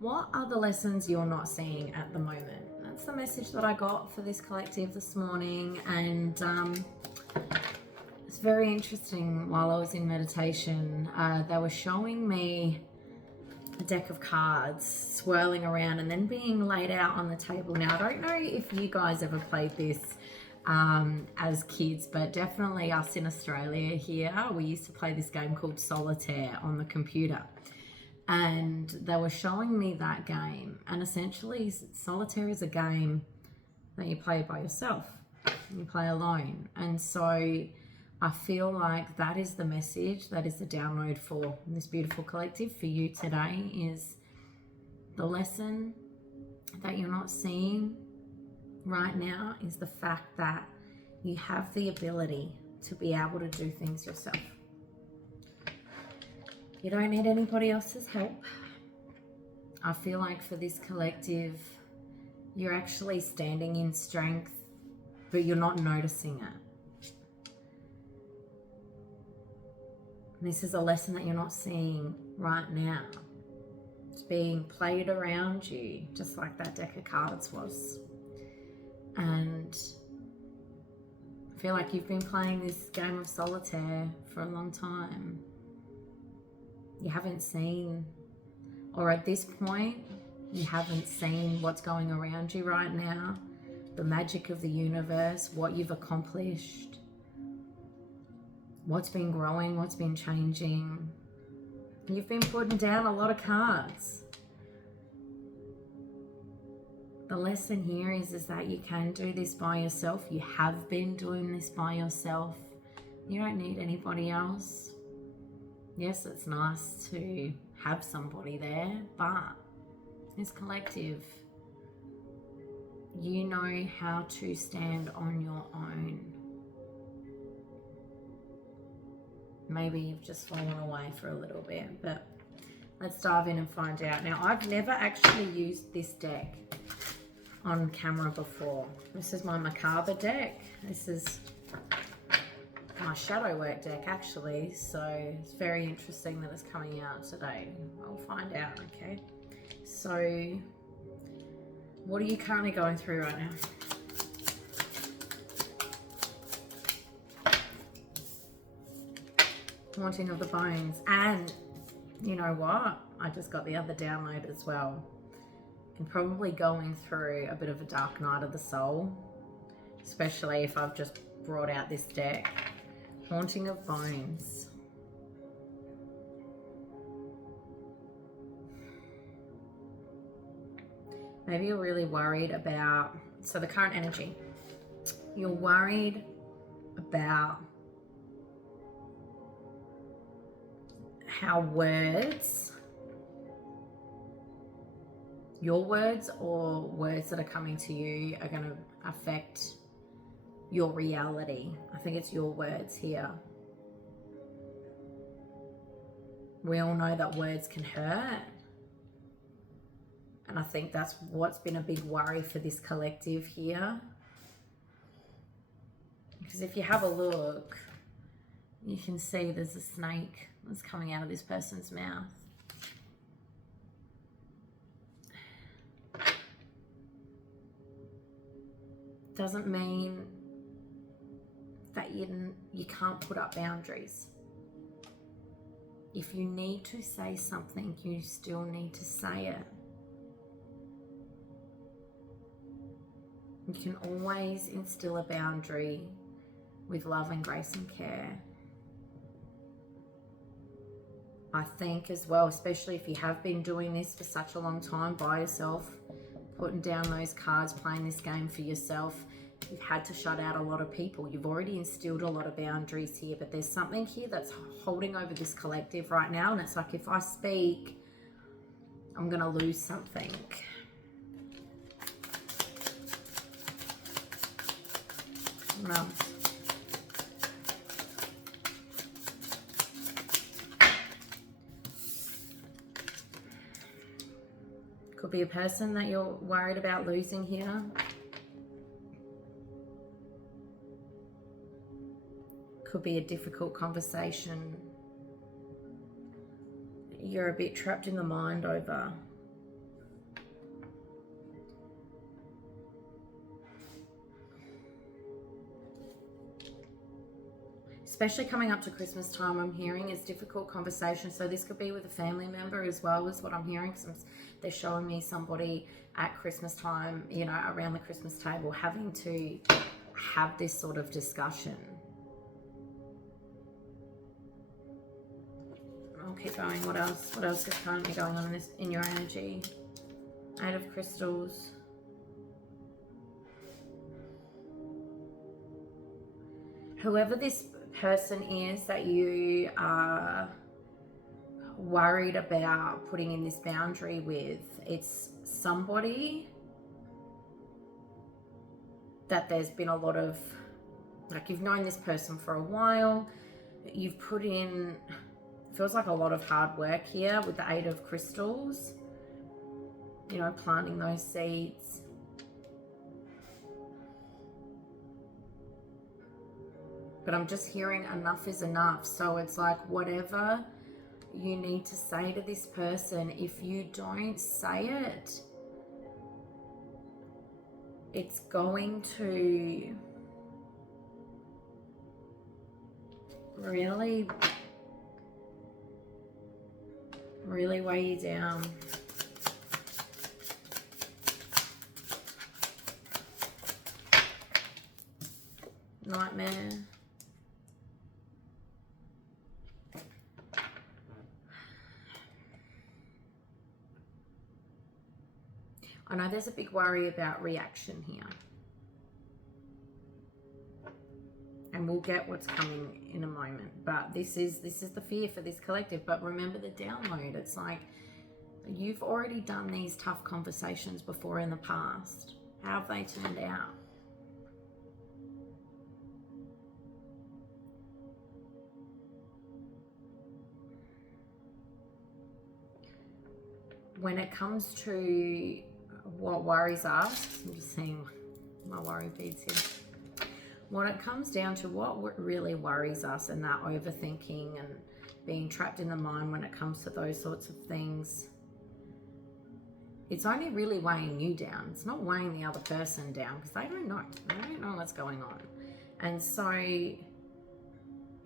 What are the lessons you're not seeing at the moment? That's the message that I got for this collective this morning. And it's very interesting. While I was in meditation, they were showing me a deck of cards swirling around and then being laid out on the table. Now, I don't know if you guys ever played this as kids, but definitely us in Australia here, we used to play this game called Solitaire on the computer. And they were showing me that game, and essentially Solitaire is a game that you play by yourself, you play alone. And so I feel like that is the message, that is the download for this beautiful collective for you today, is the lesson that you're not seeing right now is the fact that you have the ability to be able to do things yourself. You don't need anybody else's help. I feel like for this collective, you're actually standing in strength, but you're not noticing it. This is a lesson that you're not seeing right now. It's being played around you, just like that deck of cards was. And I feel like you've been playing this game of solitaire for a long time. You haven't seen, or at this point, you haven't seen what's going around you right now, the magic of the universe, what you've accomplished, what's been growing, what's been changing. You've been putting down a lot of cards. The lesson here is that you can do this by yourself. You have been doing this by yourself. You don't need anybody else. Yes, it's nice to have somebody there, but this collective, you know how to stand on your own. Maybe you've just fallen away for a little bit, but let's dive in and find out. Now, I've never actually used this deck on camera before. This is my Macabre deck. This is my shadow work deck actually, so it's very interesting that it's coming out today. I'll find out. Okay, so what are you currently going through right now? Haunting of the Bones. And you know what, I just got the other download as well. You're probably going through a bit of a dark night of the soul, especially if I've just brought out this deck. Haunting of Bones. Maybe you're really worried about, so the current energy, you're worried about how words, your words or words that are coming to you, are going to affect your reality. I think it's your words here. We all know that words can hurt. And I think that's what's been a big worry for this collective here. Because if you have a look, you can see there's a snake that's coming out of this person's mouth. Doesn't mean that you can't put up boundaries. If you need to say something, you still need to say it. You can always instill a boundary with love and grace and care. I think as well, especially if you have been doing this for such a long time by yourself, putting down those cards, playing this game for yourself, you've had to shut out a lot of people. You've already instilled a lot of boundaries here, but there's something here that's holding over this collective right now. And it's like, if I speak, I'm going to lose something. No. Could be a person that you're worried about losing here. Could be a difficult conversation. You're a bit trapped in the mind over. especially coming up to Christmas time, I'm hearing is difficult conversation. So this could be with a family member as well, is what I'm hearing. They're showing me somebody at Christmas time, you know, around the Christmas table, having to have this sort of discussion. I'll keep going. What else? What else is currently going on in your energy? 8 of Crystals. Whoever this person is that you are worried about putting in this boundary with, it's somebody that there's been a lot of, like, you've known this person for a while, you've put in, feels like a lot of hard work here with the 8 of Crystals, you know, planting those seeds. But I'm just hearing enough is enough. So it's like, whatever you need to say to this person, if you don't say it, it's going to really, really weigh you down. Nightmare. I know there's a big worry about reaction here. And we'll get what's coming in a moment. But this is the fear for this collective. But remember the download. It's like, you've already done these tough conversations before in the past. How have they turned out? When it comes to what worries us, I'm just seeing my worry beads here. When it comes down to what really worries us and that overthinking and being trapped in the mind when it comes to those sorts of things, it's only really weighing you down. It's not weighing the other person down because they don't know. They don't know what's going on. And so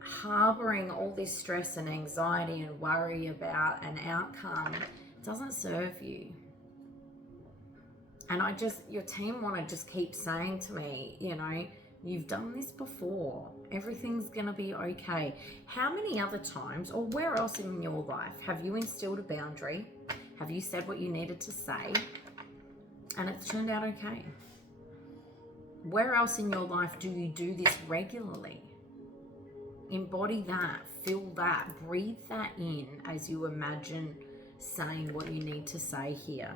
harboring all this stress and anxiety and worry about an outcome doesn't serve you. And your team want to just keep saying to me, you know, you've done this before. Everything's going to be okay. How many other times, or where else in your life, have you instilled a boundary? Have you said what you needed to say? And it's turned out okay. Where else in your life do you do this regularly? Embody that, feel that, breathe that in as you imagine saying what you need to say here.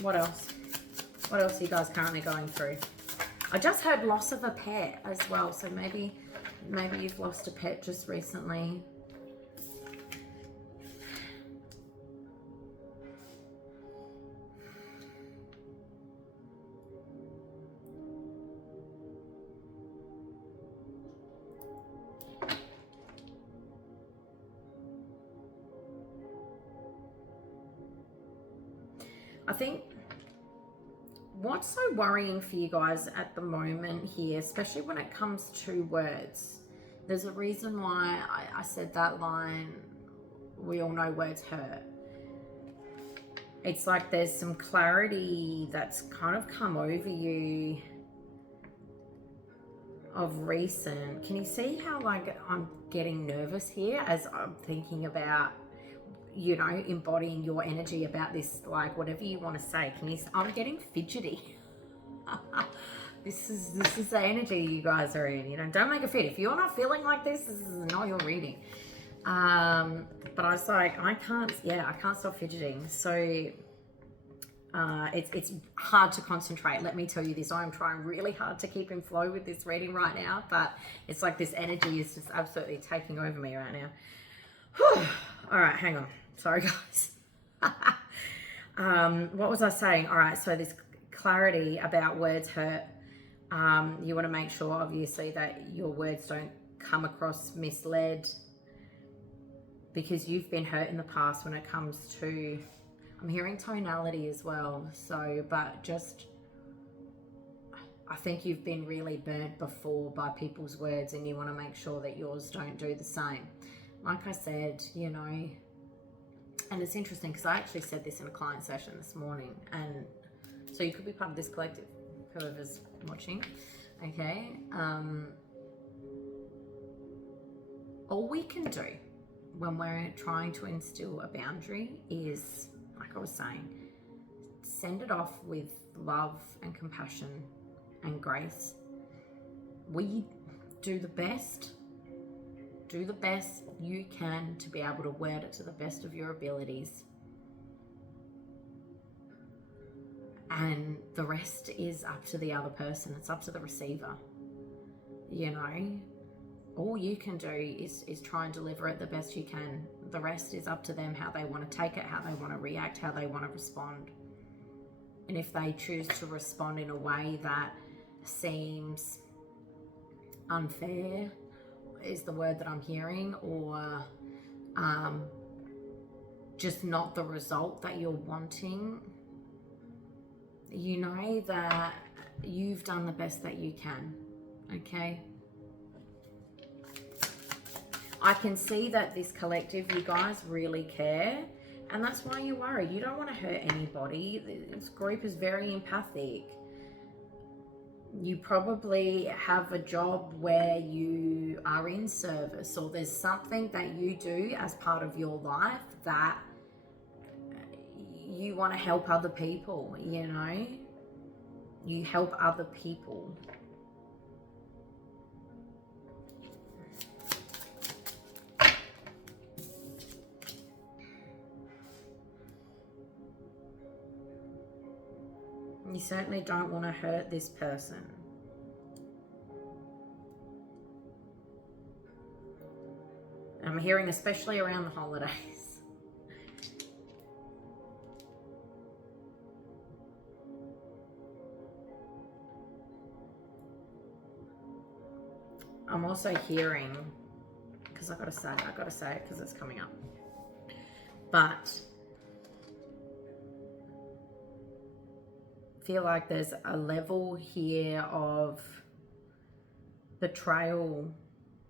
What else? What else are you guys currently going through? I just heard loss of a pet as well. So maybe you've lost a pet just recently. I think what's so worrying for you guys at the moment here, especially when it comes to words, there's a reason why I said that line, we all know words hurt. It's like there's some clarity that's kind of come over you of recent. Can you see how, like, I'm getting nervous here as I'm thinking about, you know, embodying your energy about this, like, whatever you want to say. I'm getting fidgety. This is the energy you guys are in. You know, don't make a fit. If you're not feeling like this is not your reading. But I was like, I can't stop fidgeting. So it's hard to concentrate. Let me tell you this. I'm trying really hard to keep in flow with this reading right now, but it's like this energy is just absolutely taking over me right now. Whew. All right, hang on. Sorry, guys. What was I saying? All right, so this clarity about words hurt. You want to make sure, obviously, that your words don't come across misled, because you've been hurt in the past when it comes to, I'm hearing tonality as well. So, but just, I think you've been really burnt before by people's words, and you want to make sure that yours don't do the same. Like I said, you know, and it's interesting because I actually said this in a client session this morning, and so you could be part of this collective, whoever's watching, okay? All we can do when we're trying to instill a boundary is, like I was saying, send it off with love and compassion and grace. We do the best you can to be able to word it to the best of your abilities, and the rest is up to the other person. It's up to the receiver. You know, all you can do is try and deliver it the best you can. The rest is up to them, how they want to take it, how they want to react, how they want to respond. And if they choose to respond in a way that seems unfair, is the word that I'm hearing, or just not the result that you're wanting, you know that you've done the best that you can, okay? I can see that this collective, you guys really care, and that's why you worry. You don't want to hurt anybody. This group is very empathic. You probably have a job where you are in service, or there's something that you do as part of your life that you want to help other people, you know? You help other people. You certainly don't want to hurt this person. I'm hearing especially around the holidays. I'm also hearing, because I gotta say it because it's coming up. But feel like there's a level here of betrayal.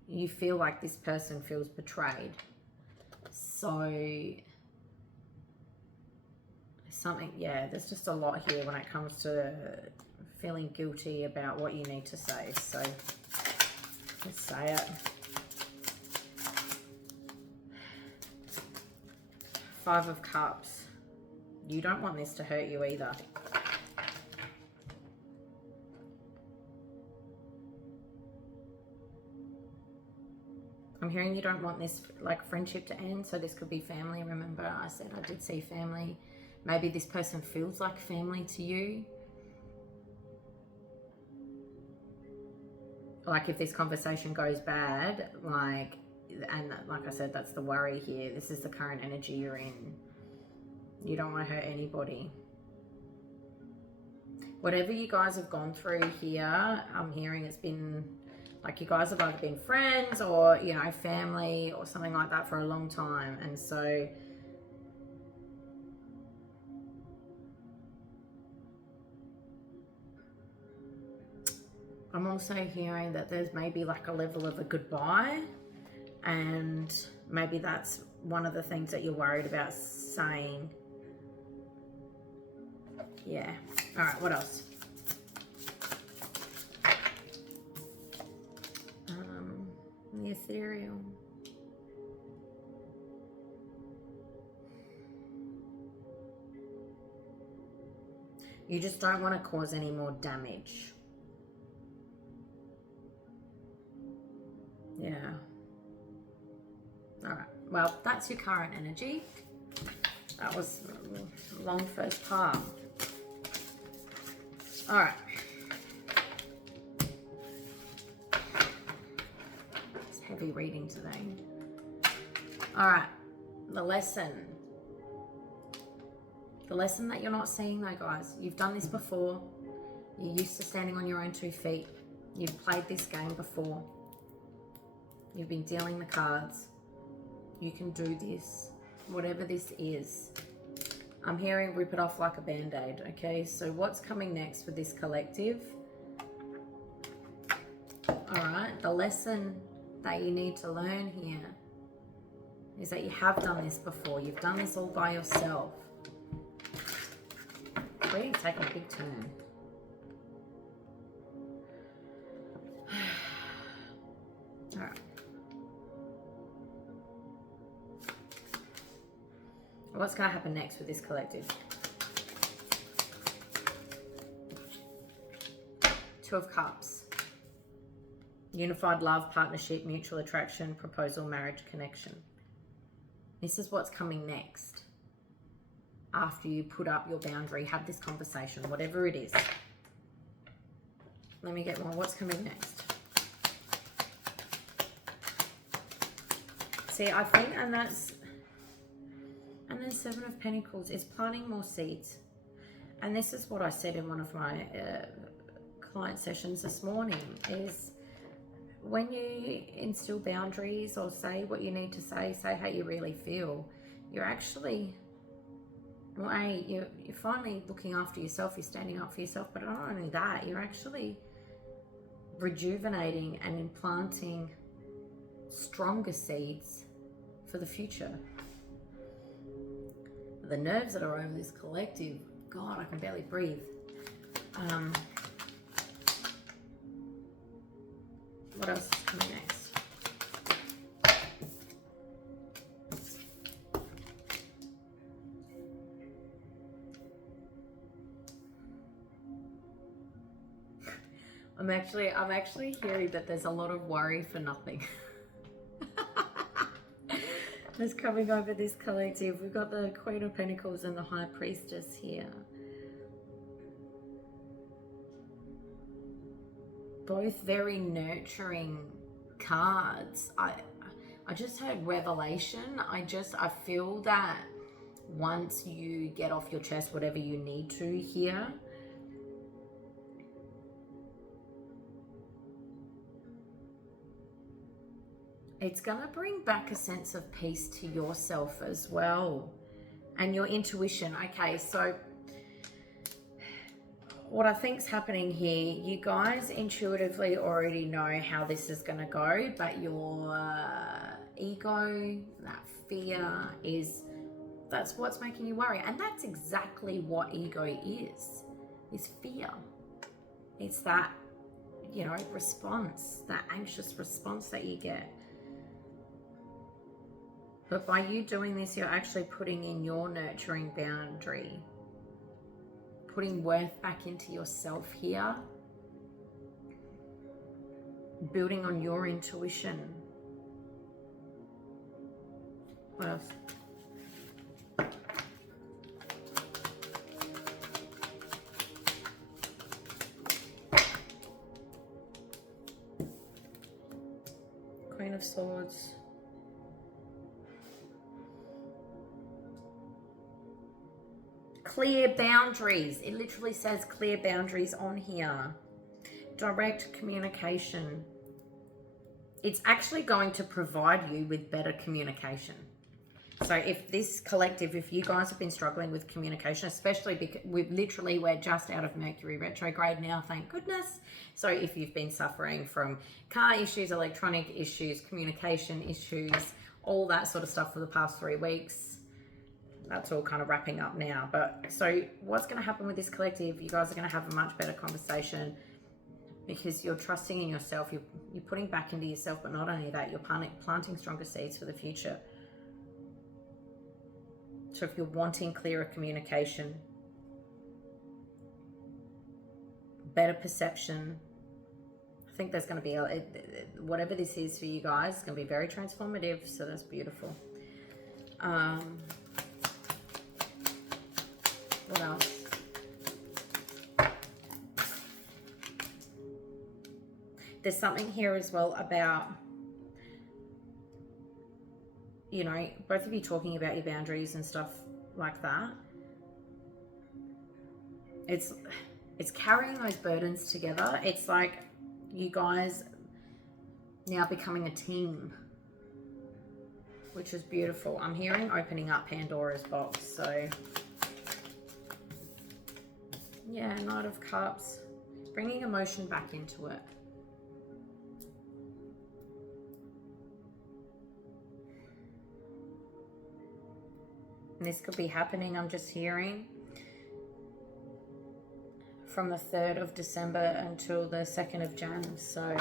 You feel like this person feels betrayed. So something, yeah, there's just a lot here when it comes to feeling guilty about what you need to say. So let's say it. 5 of Cups. You don't want this to hurt you either. I'm hearing you don't want this like friendship to end, so this could be family. Remember I said I did see family. Maybe this person feels like family to you. Like if this conversation goes bad, like, and like I said, that's the worry here. This is the current energy you're in. You don't want to hurt anybody. Whatever you guys have gone through here, I'm hearing it's been like you guys have either been friends or, you know, family or something like that for a long time. And so I'm also hearing that there's maybe like a level of a goodbye, and maybe that's one of the things that you're worried about saying. Yeah. All right, what else? The ethereal. You just don't want to cause any more damage. Yeah. All right. Well, that's your current energy. That was a long first part. All right. It's heavy reading today. All right. The lesson. The lesson that you're not seeing though, guys. You've done this before. You're used to standing on your own 2 feet. You've played this game before. You've been dealing the cards. You can do this. Whatever this is. I'm hearing rip it off like a band-aid, okay? So what's coming next for this collective? all right? The lesson that you need to learn here is that you have done this before. You've done this all by yourself. Reading's taking a big turn. All right. What's going to happen next with this collective? Two of Cups. Unified love, partnership, mutual attraction, proposal, marriage, connection. This is what's coming next. After you put up your boundary, have this conversation, whatever it is. Let me get more. What's coming next? See, I think, and then Seven of Pentacles is planting more seeds. And this is what I said in one of my client sessions this morning, is when you instill boundaries or say what you need to say how you really feel, you're actually, well, you're finally looking after yourself, you're standing up for yourself, but not only that, you're actually rejuvenating and implanting stronger seeds for the future. The nerves that are over this collective, God, I can barely breathe. What else is coming next? I'm actually hearing that there's a lot of worry for nothing. That's coming over this collective. We've got the Queen of Pentacles and the High Priestess here. Both very nurturing cards. I just heard revelation. I feel that once you get off your chest whatever you need to here, it's going to bring back a sense of peace to yourself as well. And your intuition. Okay, so what I think's happening here, you guys intuitively already know how this is going to go, but your ego, that fear that's what's making you worry. And that's exactly what ego is fear. It's that, response, that anxious response that you get. But by you doing this, you're actually putting in your nurturing boundary, putting worth back into yourself here, building on your intuition. What else? Queen of Swords. Clear boundaries. It literally says clear boundaries on here. Direct communication. It's actually going to provide you with better communication. So if this collective, if you guys have been struggling with communication, especially because we're just out of Mercury retrograde now, thank goodness. So if you've been suffering from car issues, electronic issues, communication issues, all that sort of stuff for the past 3 weeks, that's all kind of wrapping up now. But so what's going to happen with this collective, you guys are going to have a much better conversation because you're trusting in yourself. You're putting back into yourself, but not only that, you're planting stronger seeds for the future. So if you're wanting clearer communication, better perception, I think there's going to be, whatever this is for you guys, it's going to be very transformative. So that's beautiful. What else? There's something here as well about, both of you talking about your boundaries and stuff like that. It's carrying those burdens together. It's like you guys now becoming a team, which is beautiful. I'm hearing opening up Pandora's box. So yeah, Knight of Cups, bringing emotion back into it. And this could be happening, I'm just hearing, from the 3rd of December until the 2nd of Jan. So,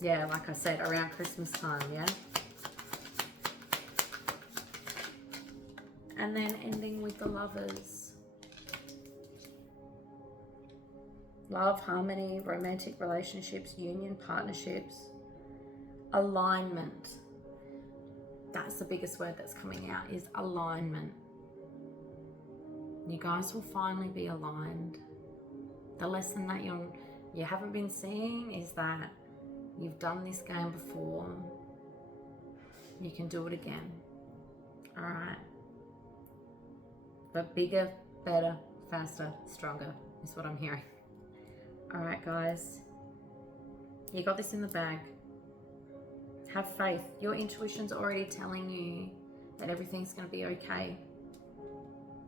yeah, like I said, around Christmas time, yeah? And then ending with the Lovers. Love, harmony, romantic relationships, union, partnerships, alignment. That's the biggest word that's coming out, is alignment. You guys will finally be aligned. The lesson that you haven't been seeing is that you've done this game before. You can do it again. All right. But bigger, better, faster, stronger is what I'm hearing. All right, guys. You got this in the bag. Have faith. Your intuition's already telling you that everything's going to be okay.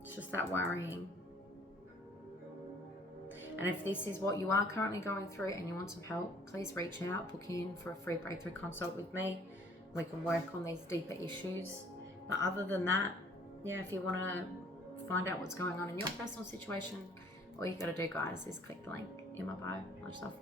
It's just that worrying. And if this is what you are currently going through and you want some help, please reach out, book in for a free breakthrough consult with me. We can work on these deeper issues. But other than that, yeah, if you want to find out what's going on in your personal situation, all you got to do, guys, is click the link in my bio. Much love.